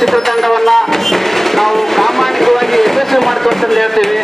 ಚಿತ್ರತಂಡವನ್ನ ನಾವು ಪ್ರಾಮಾಣಿಕವಾಗಿ ಯಶಸ್ವಿ ಮಾಡ್ಕೊಂತ ಹೇಳ್ತೀವಿ.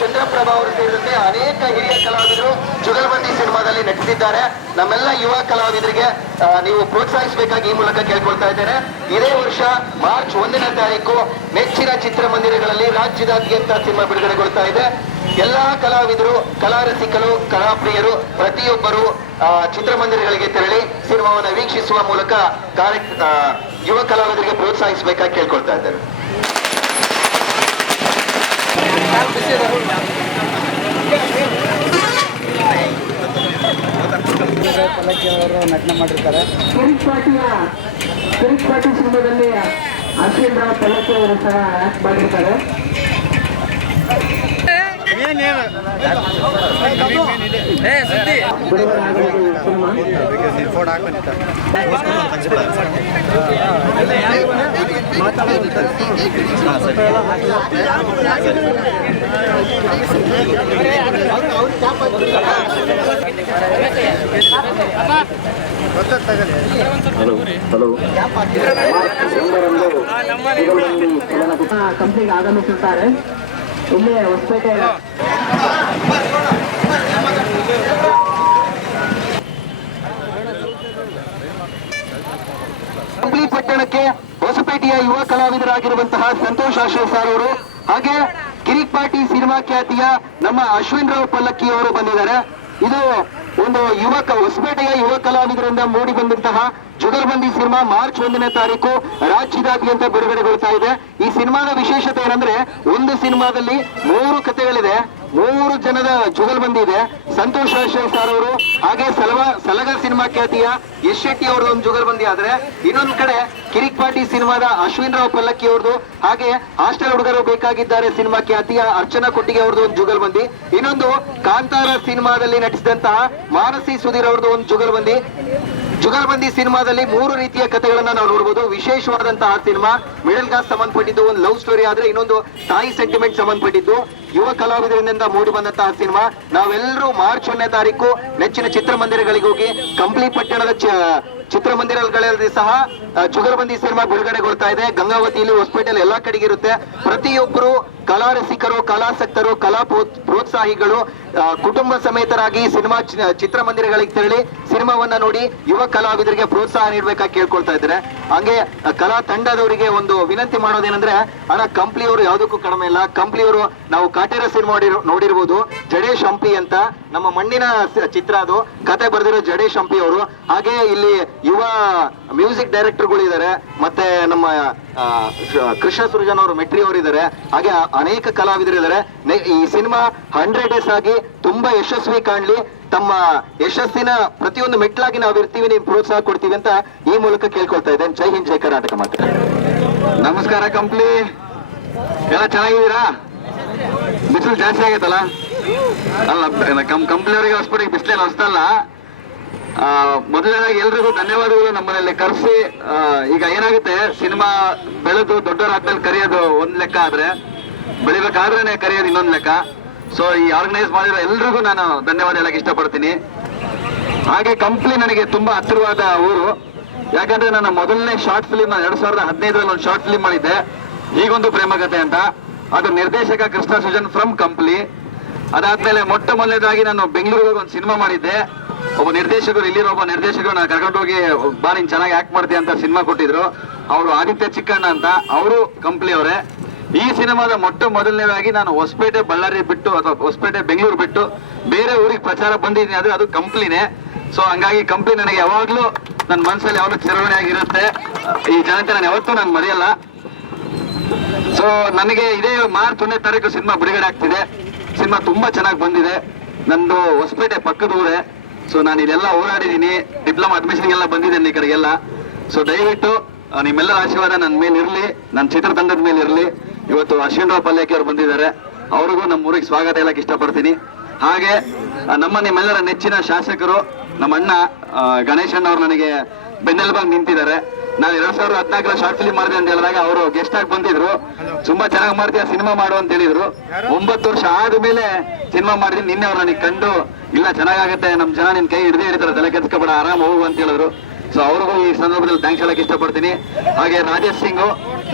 ಚಂದ್ರಪ್ರಭಾ ಅವರು ಸೇರಿದಂತೆ ಅನೇಕ ಹಿರಿಯ ಕಲಾವಿದರು ಜುಗಲ್ಬಂದಿ ಸಿನಿಮಾದಲ್ಲಿ ನಟಿಸಿದ್ದಾರೆ. ನಮ್ಮೆಲ್ಲ ಯುವ ಕಲಾವಿದರಿಗೆ ನೀವು ಪ್ರೋತ್ಸಾಹಿಸಬೇಕಾಗಿ ಈ ಮೂಲಕ ಕೇಳ್ಕೊಳ್ತಾ ಇದ್ದೇನೆ. ಇದೇ ವರ್ಷ ಮಾರ್ಚ್ 1ನೇ ತಾರೀಕು ಮೆಚ್ಚಿನ ಚಿತ್ರಮಂದಿರಗಳಲ್ಲಿ ರಾಜ್ಯದಾದ್ಯಂತ ಸಿನಿಮಾ ಬಿಡುಗಡೆಗೊಳ್ತಾ ಇದೆ. ಎಲ್ಲಾ ಕಲಾವಿದರು, ಕಲಾರಸಿಕರು, ಕಲಾಪ್ರಿಯರು ಪ್ರತಿಯೊಬ್ಬರು ಚಿತ್ರಮಂದಿರಗಳಿಗೆ ತೆರಳಿ ಸಿನಿಮಾವನ್ನು ವೀಕ್ಷಿಸುವ ಮೂಲಕ ಯುವ ಕಲಾವಿದರಿಗೆ ಪ್ರೋತ್ಸಾಹಿಸಬೇಕಾಗಿ ಕೇಳ್ಕೊಳ್ತಾ ಇದ್ದೇನೆ. ನಟನೆ ಮಾಡಿರ್ತಾರೆ. ಕಿರೀಟ್ ಪಾಟೀಲ್ ಸಿನಿಮಾದಲ್ಲಿ ಅಶ್ವಿನ್ ರಾವ್ ಪಲ್ಲಕ್ಕಿ ಅವರು ಸಹ ಆಕ್ಟ್ ಮಾಡಿರ್ತಾರೆ. ಕಂಪ್ನಿಗೆ ಆಗಮಿಸುತ್ತಾರೆ. ಇಲ್ಲಿ ಹೊಸಪೇಟೆ ಕಂಪ್ಲಿ ಪಟ್ಟಣಕ್ಕೆ ಹೊಸಪೇಟೆಯ ಯುವ ಕಲಾವಿದರಾಗಿರುವಂತಹ ಸಂತೋಷ್ ಆಶ್ರಯ ಸರ್ ಅವರು, ಹಾಗೆ ಕಿರಿಕ್ ಪಾಟಿ ಸಿನಿಮಾ ಖ್ಯಾತಿಯ ನಮ್ಮ ಅಶ್ವಿನ್ ರಾವ್ ಪಲ್ಲಕ್ಕಿ ಅವರು ಬಂದಿದ್ದಾರೆ. ಇದು ಒಂದು ಹೊಸಪೇಟೆಯ ಯುವ ಕಲಾವಿದರಿಂದ ಮೂಡಿ ಬಂದಂತಹ ಜುಗಲ್ಬಂದಿ ಸಿನಿಮಾ ಮಾರ್ಚ್ 1ನೇ ತಾರೀಕು ರಾಜ್ಯದಾದ್ಯಂತ ಬಿಡುಗಡೆಗೊಳ್ತಾ ಇದೆ. ಈ ಸಿನಿಮಾದ ವಿಶೇಷತೆ ಏನಂದ್ರೆ, ಒಂದು ಸಿನಿಮಾದಲ್ಲಿ 3 ಕಥೆಗಳಿದೆ, 3 ಜನದ ಜುಗಲ್ಬಂದಿ ಇದೆ. ಸಂತೋಷ್ ಆಶ್ರಯ ಸರ್ ಅವರು, ಹಾಗೆ ಸಲಗ ಸಿನಿಮಾ ಖ್ಯಾತಿಯ ಯಶ್ ಶೆಟ್ಟಿ ಅವ್ರದ್ದು ಒಂದು ಜುಗಲ್ಬಂದಿ ಆದ್ರೆ, ಇನ್ನೊಂದು ಕಡೆ ಕಿರಿಕ್ ಪಾಟಿ ಸಿನಿಮಾದ ಅಶ್ವಿನ್ ರಾವ್ ಪಲ್ಲಕ್ಕಿ ಅವ್ರದ್ದು, ಹಾಗೆ ಹಾಸ್ಟೆಲ್ ಹುಡುಗರು ಬೇಕಾಗಿದ್ದಾರೆ ಸಿನಿಮಾ ಖ್ಯಾತಿಯ ಅರ್ಚನಾ ಕೊಟ್ಟಿಗೆ ಅವ್ರದ್ದು ಒಂದು ಜುಗಲ್ಬಂದಿ, ಇನ್ನೊಂದು ಕಾಂತಾರ ಸಿನಿಮಾದಲ್ಲಿ ನಟಿಸಿದಂತಹ ಮಾನಸಿ ಸುಧೀರ್ ಅವ್ರದ್ದು ಒಂದು ಜುಗಲ್ಬಂದಿ. ಜುಗಲ್ಬಂದಿ ಸಿನಿಮಾದಲ್ಲಿ 3 ರೀತಿಯ ಕಥೆಗಳನ್ನ ನಾವು ನೋಡಬಹುದು. ವಿಶೇಷವಾದಂತಹ ಸಿನಿಮಾ ಮಿಡಲ್ ಕ್ಲಾಸ್ ಸಂಬಂಧಪಟ್ಟಿದ್ದು, ಒಂದು ಲವ್ ಸ್ಟೋರಿ ಆದ್ರೆ ಇನ್ನೊಂದು ತಾಯಿ ಸೆಂಟಿಮೆಂಟ್ ಸಂಬಂಧಪಟ್ಟಿದ್ದು, ಯುವ ಕಲಾವಿದರಿಂದ ಮೂಡಿ ಬಂದಂತಹ ಸಿನಿಮಾ. ನಾವೆಲ್ಲರೂ ಮಾರ್ಚ್ 1ನೇ ತಾರೀಕು ನೆಚ್ಚಿನ ಚಿತ್ರಮಂದಿರಗಳಿಗೆ ಹೋಗಿ ಕಂಪ್ಲಿ ಪಟ್ಟಣದ ಚಿತ್ರಮಂದಿರಗಳಲ್ಲಿ ಸಹ ಜುಗಲ್ಬಂದಿ ಸಿನಿಮಾ ಬಿಡುಗಡೆಗೊಳ್ತಾ ಇದೆ. ಗಂಗಾವತಿಯಲ್ಲಿ, ಹೊಸಪೇಟೆಯಲ್ಲಿ ಎಲ್ಲಾ ಕಡೆಗೆ ಇರುತ್ತೆ. ಪ್ರತಿಯೊಬ್ಬರು ಕಲಾ ರಸಿಕರು, ಕಲಾಸಕ್ತರು, ಕಲಾ ಪ್ರೋತ್ಸಾಹಿಗಳು ಕುಟುಂಬ ಸಮೇತರಾಗಿ ಸಿನಿಮಾ ಚಿತ್ರಮಂದಿರಗಳಿಗೆ ತೆರಳಿ ಸಿನಿಮಾವನ್ನ ನೋಡಿ ಯುವ ಕಲಾವಿದರಿಗೆ ಪ್ರೋತ್ಸಾಹ ನೀಡಬೇಕಾಗಿ ಕೇಳ್ಕೊಳ್ತಾ ಇದ್ದಾರೆ. ಹಂಗೆ ಕಲಾ ತಂಡದವರಿಗೆ ಒಂದು ವಿನಂತಿ ಮಾಡೋದೇನಂದ್ರೆ, ಅಣ್ಣ ಕಂಪ್ಲಿಯವರು ಯಾವುದಕ್ಕೂ ಕಡಿಮೆ ಇಲ್ಲ. ಕಂಪ್ಲಿಯವರು ನಾವು ಕಾಟೇರ ಸಿನಿಮಾ ನೋಡಿರ್ಬೋದು, ಜಡೇಶ್ ಹಂಪಿ ಅಂತ, ನಮ್ಮ ಮಣ್ಣಿನ ಚಿತ್ರ ಅದು, ಕತೆ ಬರೆದಿರೋ ಜಡೇಶ್ ಹಂಪಿ ಅವರು. ಹಾಗೆ ಇಲ್ಲಿ ಯುವ ಮ್ಯೂಸಿಕ್ ಡೈರೆಕ್ಟರ್ಗಳು ಇದ್ದಾರೆ, ಮತ್ತೆ ನಮ್ಮ ಕೃಷ್ಣ ಸೃಜನ್ ಅವರು, ಮೆಟ್ರಿ ಅವರು ಇದ್ದಾರೆ, ಹಾಗೆ ಅನೇಕ ಕಲಾವಿದರು ಇದ್ದಾರೆ. ಈ ಸಿನಿಮಾ 100 ಡೇಸ್ ಆಗಿ ತುಂಬಾ ಯಶಸ್ವಿ ಕಾಣ್ಲಿ, ತಮ್ಮ ಯಶಸ್ಸಿನ ಪ್ರತಿಯೊಂದು ಮೆಟ್ಲಾಗಿ ನಾವು ಇರ್ತೀವಿ, ನೀವು ಪ್ರೋತ್ಸಾಹ ಕೊಡ್ತೀವಿ ಅಂತ ಈ ಮೂಲಕ ಕೇಳ್ಕೊಳ್ತಾ ಇದ್ದೇನೆ. ಜೈ ಹಿಂದ್, ಜೈ ಕರ್ನಾಟಕ. ಮಾತ್ರ ನಮಸ್ಕಾರ. ಕಂಪ್ಲಿ ಎಲ್ಲ ಚೆನ್ನಾಗಿದ್ದೀರಾ? ಬಿಸಿಲು ಜಾಸ್ತಿ ಆಗೈತಲ್ಲ? ಅಲ್ಲ, ಕಂಪ್ನಿ ಅವರಿಗೆ ಹೊಸಪಡಿಗೆ ಬಿಸಿಲೇನು ಹೊಸದಲ್ಲ. ಮೊದಲನೇದಾಗಿ ಎಲ್ರಿಗೂ ಧನ್ಯವಾದಗಳು. ನಮ್ಮಲ್ಲಿ ಕರೆಸಿ, ಈಗ ಏನಾಗುತ್ತೆ, ಸಿನಿಮಾ ಬೆಳೆದು ದೊಡ್ಡವರಾದ್ಮೇಲೆ ಕರೆಯೋದು ಒಂದ್ ಲೆಕ್ಕ ಆದ್ರೆ, ಬೆಳಿಬೇಕಾದ್ರೇನೆ ಕರೆಯೋದು ಇನ್ನೊಂದ್ ಲೆಕ್ಕ. ಸೊ ಈ ಆರ್ಗನೈಸ್ ಮಾಡಿರೋ ಎಲ್ರಿಗೂ ನಾನು ಧನ್ಯವಾದ ಹೇಳಕ್ ಇಷ್ಟಪಡ್ತೀನಿ. ಹಾಗೆ ಕಂಪ್ಲಿ ನನಗೆ ತುಂಬಾ ಹತ್ತಿರವಾದ ಊರು. ಯಾಕಂದ್ರೆ ನನ್ನ ಮೊದಲನೇ ಶಾರ್ಟ್ ಫಿಲಿಮ್ 2015ರಲ್ಲಿ ಒಂದು ಶಾರ್ಟ್ ಫಿಲಿಮ್ ಮಾಡಿದ್ದೆ, ಹೀಗೊಂದು ಪ್ರೇಮಕತೆ ಅಂತ. ಅದು ನಿರ್ದೇಶಕ ಕೃಷ್ಣ ಸುಜನ್ ಫ್ರಮ್ ಕಂಪ್ಲಿ. ಅದಾದ್ಮೇಲೆ ಮೊದಲನೇದಾಗಿ ನಾನು ಬೆಂಗಳೂರಿಗೆ ಒಂದು ಸಿನಿಮಾ ಮಾಡಿದ್ದೆ. ಒಬ್ಬ ನಿರ್ದೇಶಕರು, ಇಲ್ಲಿರೋ ಒಬ್ಬ ನಿರ್ದೇಶಕರು ನಾನು ಕರ್ಕೊಂಡೋಗಿ, ಬಾ ನೀನ್ ಚೆನ್ನಾಗಿ ಆಕ್ಟ್ ಮಾಡ್ತೀಯ ಅಂತ ಸಿನಿಮಾ ಕೊಟ್ಟಿದ್ರು. ಅವರು ಆದಿತ್ಯ ಚಿಕ್ಕಣ್ಣ ಅಂತ, ಅವರು ಕಂಪ್ಲಿ ಅವರೇ. ಈ ಸಿನಿಮಾದ ಮೊದಲನೇದಾಗಿ ನಾನು ಹೊಸಪೇಟೆ ಬಳ್ಳಾರಿ ಬಿಟ್ಟು, ಅಥವಾ ಹೊಸಪೇಟೆ ಬೆಂಗಳೂರು ಬಿಟ್ಟು ಬೇರೆ ಊರಿಗೆ ಪ್ರಚಾರ ಬಂದಿದ್ದೀನಿ, ಅದು ಕಂಪ್ಲಿನೇ. ಸೊ ಹಂಗಾಗಿ ಕಂಪ್ಲಿ ನನಗೆ ಯಾವಾಗ್ಲೂ ನನ್ನ ಮನಸ್ಸಲ್ಲಿ ಯಾವಾಗಲೂ ಚಿರವಣೆ ಆಗಿರುತ್ತೆ. ಈ ಜನತೆ ನಾನು ಯಾವತ್ತೂ ನಾನು ಮರೆಯಲ್ಲ. ಸೊ ನನಗೆ ಇದೇ ಮಾರ್ಚ್ 1ನೇ ತಾರೀಕು ಸಿನಿಮಾ ಬಿಡುಗಡೆ ಆಗ್ತಿದೆ. ಸಿನಿಮಾ ತುಂಬಾ ಚೆನ್ನಾಗಿ ಬಂದಿದೆ. ನಂದು ಹೊಸಪೇಟೆ ಪಕ್ಕದ ಊರೇ. ಸೊ ನಾನು ಇಲ್ಲೆಲ್ಲ ಓಡಾಡಿದ್ದೀನಿ, ಡಿಪ್ಲೊಮಾ ಅಡ್ಮಿಷನ್ ಎಲ್ಲ ಬಂದಿದ್ದೇನೆ ಈ ಕಡೆಗೆಲ್ಲ. ಸೊ ದಯವಿಟ್ಟು ನಿಮ್ಮೆಲ್ಲರ ಆಶೀರ್ವಾದ ನನ್ನ ಮೇಲೆ ಇರಲಿ, ನನ್ನ ಚಿತ್ರತಂಡದ ಮೇಲೆ ಇರಲಿ. ಇವತ್ತು ಅಶ್ವಿನ್ ರಾವ್ ಪಲ್ಲಕ್ಕಿ ಅವರು ಬಂದಿದ್ದಾರೆ, ಅವ್ರಿಗೂ ನಮ್ಮ ಊರಿಗೆ ಸ್ವಾಗತ ಹೇಳಕ್ ಇಷ್ಟಪಡ್ತೀನಿ. ಹಾಗೆ ನಿಮ್ಮೆಲ್ಲರ ನೆಚ್ಚಿನ ಶಾಸಕರು ನಮ್ಮ ಅಣ್ಣ ಗಣೇಶಣ್ಣ ಅವರು ನನಗೆ ಬೆನ್ನೆಲುಬಾಗಿ ನಿಂತಿದ್ದಾರೆ. ನಾನು 2014 ಶಾರ್ಟ್ ಫಿಲ್ಮ್ ಮಾಡಿದೆ ಅಂತ ಹೇಳಿದಾಗ ಅವರು ಗೆಸ್ಟ್ ಆಗಿ ಬಂದಿದ್ರು. ತುಂಬಾ ಚೆನ್ನಾಗಿ ಮಾಡ್ತೀಯ ಸಿನಿಮಾ ಮಾಡು ಅಂತ ಹೇಳಿದ್ರು. 9 ವರ್ಷ ಆದ್ಮೇಲೆ ಸಿನಿಮಾ ಮಾಡಿದ್ವಿ. ನಿನ್ನೆ ಅವ್ರು ನನಗೆ ಕಂಡು, ಇಲ್ಲ ಚೆನ್ನಾಗತ್ತೆ, ನಮ್ ಜನ ನಿನ್ ಕೈ ಹಿಡಿದೇ ಹಿಡಿತಾರೆ, ತಲೆ ಕೆಡ್ಸ್ಕೊಬೇಡ, ಆರಾಮ್ ಹೋಗು ಅಂತ ಹೇಳಿದ್ರು. ಸೊ ಅವ್ರಿಗೂ ಈ ಸಂದರ್ಭದಲ್ಲಿ ಥ್ಯಾಂಕ್ಸ್ ಹೇಳಕ್ ಇಷ್ಟಪಡ್ತೀನಿ. ಹಾಗೆ ರಾಜೇಶ್ ಸಿಂಗ್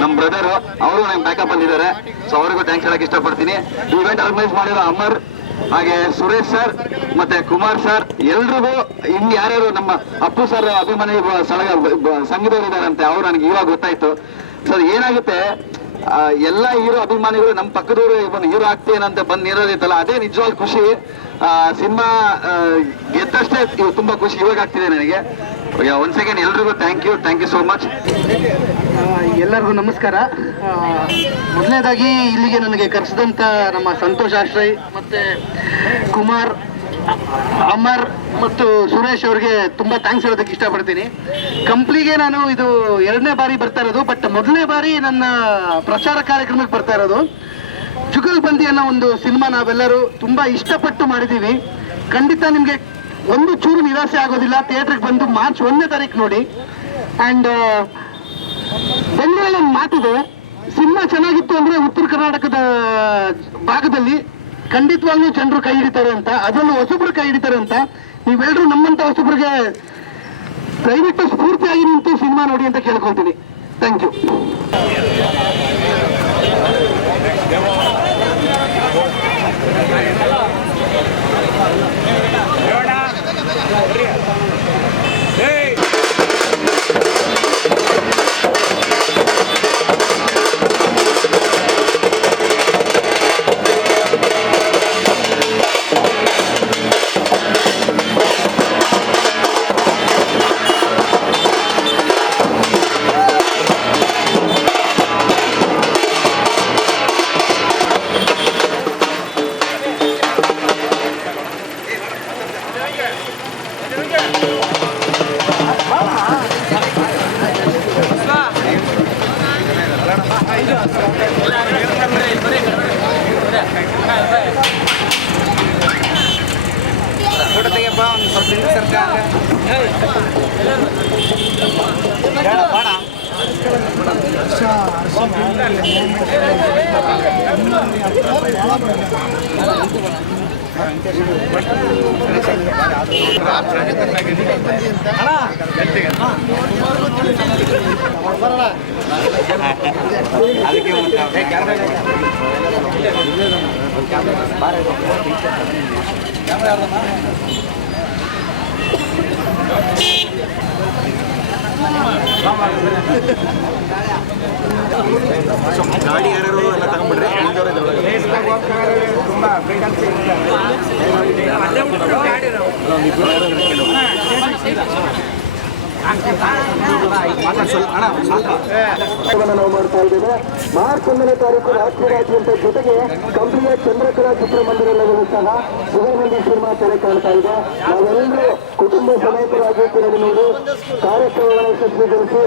ನಮ್ ಬ್ರದರ್, ಅವರು ನಂಗೆ ಬ್ಯಾಕಪ್ ಬಂದಿದ್ದಾರೆ. ಸೊ ಅವ್ರಿಗೂ ಥ್ಯಾಂಕ್ಸ್ ಹೇಳಕ್ ಇಷ್ಟಪಡ್ತೀನಿ. ಇವೆಂಟ್ ಆರ್ಗನೈಸ್ ಮಾಡಿರೋ ಅಮರ್, ಹಾಗೆ ಸುರೇಶ್ ಸರ್, ಮತ್ತೆ ಕುಮಾರ್ ಸರ್, ಎಲ್ರಿಗೂ ಇನ್ ಯಾರ್ಯಾರು ನಮ್ಮ ಅಪ್ಪು ಸರ್ ಅಭಿಮಾನಿ ಸಂಘದವರು ಇದಾರಂತೆ, ಅವ್ರು ನನಗೆ ಇವಾಗ ಗೊತ್ತಾಯ್ತು. ಸೊ ಏನಾಗುತ್ತೆ, ಎಲ್ಲಾ ಹೀರೋ ಅಭಿಮಾನಿಗಳು ನಮ್ಮ ಪಕ್ಕದವರು ಇವನು ಹೀರೋ ಆಗ್ತೇನಂತ ಬಂದ್ ನೀರೋದಿತ್ತಲ್ಲ, ಅದೇ ನಿಜವಾದ ಖುಷಿ. ಸಿನಿಮಾ ಗೆದ್ದಷ್ಟೇ ತುಂಬಾ ಖುಷಿ ಇವಾಗ ಆಗ್ತಿದೆ ನನಗೆ. ಒನ್ಸ್ ಅಗೇನ್ ಎಲ್ರಿಗೂ ಥ್ಯಾಂಕ್ ಯು ಸೋ ಮಚ್. ಎಲ್ಲರಿಗೂ ನಮಸ್ಕಾರ. ಮೊದಲನೇದಾಗಿ ಇಲ್ಲಿಗೆ ನನಗೆ ಕರೆಸಿದಂತ ನಮ್ಮ ಸಂತೋಷ್ ಆಶ್ರಯ್, ಮತ್ತೆ ಕುಮಾರ್, ಅಮರ್ ಮತ್ತು ಸುರೇಶ್ ಅವ್ರಿಗೆ ತುಂಬಾ ಥ್ಯಾಂಕ್ಸ್ ಹೇಳೋದಕ್ಕೆ ಇಷ್ಟಪಡ್ತೀನಿ. ಕಂಪ್ಲಿಗೆ ನಾನು ಇದು 2ನೇ ಬಾರಿ ಬರ್ತಾ ಇರೋದು, ಬಟ್ ಮೊದಲನೇ ಬಾರಿ ನನ್ನ ಪ್ರಚಾರ ಕಾರ್ಯಕ್ರಮಕ್ಕೆ ಬರ್ತಾ ಇರೋದು. ಜುಗಲ್ಬಂದಿ ಅನ್ನೋ ಒಂದು ಸಿನಿಮಾ ನಾವೆಲ್ಲರೂ ತುಂಬಾ ಇಷ್ಟಪಟ್ಟು ಮಾಡಿದ್ದೀವಿ. ಖಂಡಿತ ನಿಮಗೆ ಒಂದು ಚೂರು ನಿರಾಸೆ ಆಗೋದಿಲ್ಲ. ಥಿಯೇಟ್ರಿಗೆ ಬಂದು ಮಾರ್ಚ್ 1ನೇ ತಾರೀಕು ನೋಡಿ. ಆ್ಯಂಡ್ ಬೆಂಗಳೂರಲ್ಲಿ ಒಂದು ಮಾತಿದೆ, ಸಿನಿಮಾ ಚೆನ್ನಾಗಿತ್ತು ಅಂದರೆ ಉತ್ತರ ಕರ್ನಾಟಕದ ಭಾಗದಲ್ಲಿ ಖಂಡಿತವಾಗ್ಲೂ ಜನರು ಕೈ ಹಿಡಿತಾರೆ ಅಂತ, ಅದರಲ್ಲೂ ಹೊಸಬ್ರು ಕೈ ಹಿಡಿತಾರೆ ಅಂತ. ನೀವೆಲ್ಲರೂ ನಮ್ಮಂಥ ಹೊಸಬ್ರಿಗೆ ದಯವಿಟ್ಟು ಸ್ಫೂರ್ತಿಯಾಗಿ ನಿಂತು ಸಿನಿಮಾ ನೋಡಿ ಅಂತ ಕೇಳ್ಕೊಳ್ತೀನಿ. Thank you. ಗಾಡಿ ಯಾರು ಎಲ್ಲ ತಗೊಂಡ್ಬಿಡ್ರಿ. ನಾವು ಮಾಡ್ತಾ ಇದ್ದೇವೆ. ಮಾರ್ಚ್ 1ನೇ ತಾರೀಕು ರಾಷ್ಟ್ರೀಯಾದ್ಯಂತ ಜೊತೆಗೆ ಕಂಪನಿಯ ಚಂದ್ರಕಲಾ ಚಿತ್ರಮಂದಿರದಲ್ಲೂ ಸಹ ಜುಗಲ್ಬಂದಿ ಸಿನಿಮಾ ತೆರೆ ಕಾಣ್ತಾ ಇದೆ. ನಾವೆಲ್ಲರೂ ಕುಟುಂಬ ಸಮೇತರಾಗಿ ತಿರುಗಿ ನೋಡಿ ಕಾರ್ಯಕ್ರಮವನ್ನು ಯಶಸ್ವಿಗೊಳಿಸಿ